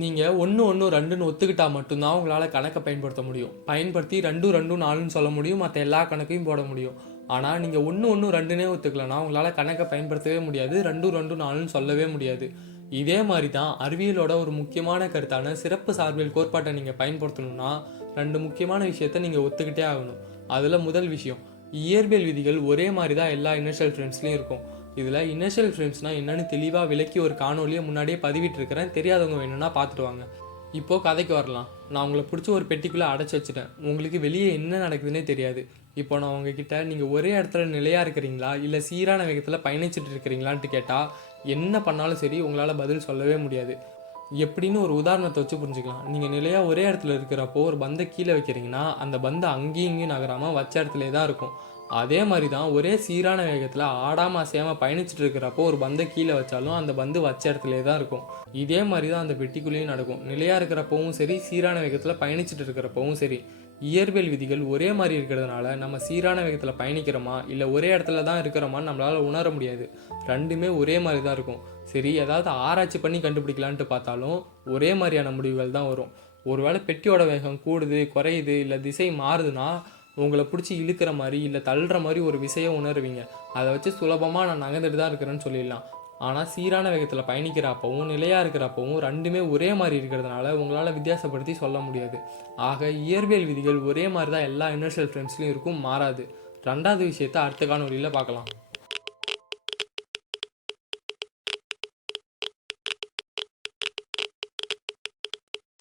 நீங்கள் 1 1 2ன்னு ஒத்துக்கிட்டா மட்டும்தான் உங்களால் கணக்கை பயன்படுத்த முடியும். பயன்படுத்தி 2 2 4ன்னு சொல்ல முடியும், மற்ற எல்லா கணக்கையும் போட முடியும். ஆனால் நீங்கள் 1 1 2னே ஒத்துக்கலன்னா உங்களால் கணக்கை பயன்படுத்தவே முடியாது, 2 2 4ன்னு சொல்லவே முடியாது. இதே மாதிரி தான் அறிவியலோட ஒரு முக்கியமான கருத்தான சிறப்பு சார்பியல் கோட்பாட்டை நீங்கள் பயன்படுத்தணும்னா 2 முக்கியமான விஷயத்தை நீங்கள் ஒத்துக்கிட்டே ஆகணும். அதில் முதல் விஷயம், இயற்பியல் விதிகள் ஒரே மாதிரி தான் எல்லா இனர்ஷியல் ஃப்ரேம்ஸ்லையும் இருக்கும். இதில் இனர்ஷியல் ஃப்ரேம்ஸ்னால் என்னென்னு தெளிவாக விளக்கி ஒரு காணொலியை முன்னாடியே பதிவிட்டிருக்கிறேன், தெரியாதவங்க வேணும்னா பார்த்துட்டு வாங்க. இப்போது கதைக்கு வரலாம். நான் உங்களை பிடிச்சி ஒரு பெட்டிக்குள்ளே அடைச்சி வச்சுட்டேன். உங்களுக்கு வெளியே என்ன நடக்குதுன்னே தெரியாது. இப்போ நான் உங்ககிட்ட நீங்கள் ஒரே இடத்துல நிலையாக இருக்கிறீங்களா இல்லை சீரான வேகத்தில் பயணிச்சுட்டு இருக்கிறீங்களான்ட்டு கேட்டால் என்ன பண்ணாலும் சரி உங்களால் பதில் சொல்லவே முடியாது. எப்படின்னு ஒரு உதாரணத்தை வச்சு புரிஞ்சுக்கலாம். நீங்கள் நிலையாக ஒரே இடத்துல இருக்கிறப்போ ஒரு பந்தை கீழே வைக்கிறீங்கன்னா அந்த பந்து அங்கேயும் இங்கேயும் நகராமல் வச்ச இடத்துல தான் இருக்கும். அதே மாதிரி தான் ஒரே சீரான வேகத்தில் ஆடாமல் அசையாமல் பயணிச்சுட்டு இருக்கிறப்போ ஒரு பந்தை கீழே வச்சாலும் அந்த பந்து வச்ச இடத்துல தான் இருக்கும். இதே மாதிரி தான் அந்த பெட்டிக்குள்ளேயும் நடக்கும். நிலையாக இருக்கிறப்பவும் சரி, சீரான வேகத்தில் பயணிச்சுட்டு இருக்கிறப்பவும் சரி. இயற்பியல் விதிகள் ஒரே மாதிரி இருக்கிறதுனால நம்ம சீரான வேகத்தில் பயணிக்கிறோமா இல்லை ஒரே இடத்துல தான் இருக்கிறோமான்னு நம்மளால் உணர முடியாது. ரெண்டுமே ஒரே மாதிரி தான் இருக்கும். சரி, ஏதாவது ஆராய்ச்சி பண்ணி கண்டுபிடிக்கலான்ட்டு பார்த்தாலும் ஒரே மாதிரியான முடிவுகள் தான் வரும். ஒருவேளை பெட்டியோட வேகம் கூடுது, குறையுது, இல்லை திசை மாறுதுன்னா உங்களை பிடிச்சி இழுக்கிற மாதிரி இல்லை தள்ளுற மாதிரி ஒரு விஷயம் உணர்வீங்க. அதை வச்சு சுலபமாக நான் நகர்ந்துட்டு தான் இருக்கிறேன்னு சொல்லிடலாம். ஆனால் சீரான வேகத்தில் பயணிக்கிறப்பவும் நிலையாக இருக்கிறப்பவும் ரெண்டுமே ஒரே மாதிரி இருக்கிறதுனால உங்களால் வித்தியாசப்படுத்தி சொல்ல முடியாது. ஆக இயற்பியல் விதிகள் ஒரே மாதிரி தான் எல்லா இனர்ஷியல் ஃப்ரேம்ஸ்லையும் இருக்கும், மாறாது. ரெண்டாவது விஷயத்தை அடுத்த காணொலியில் பார்க்கலாம்.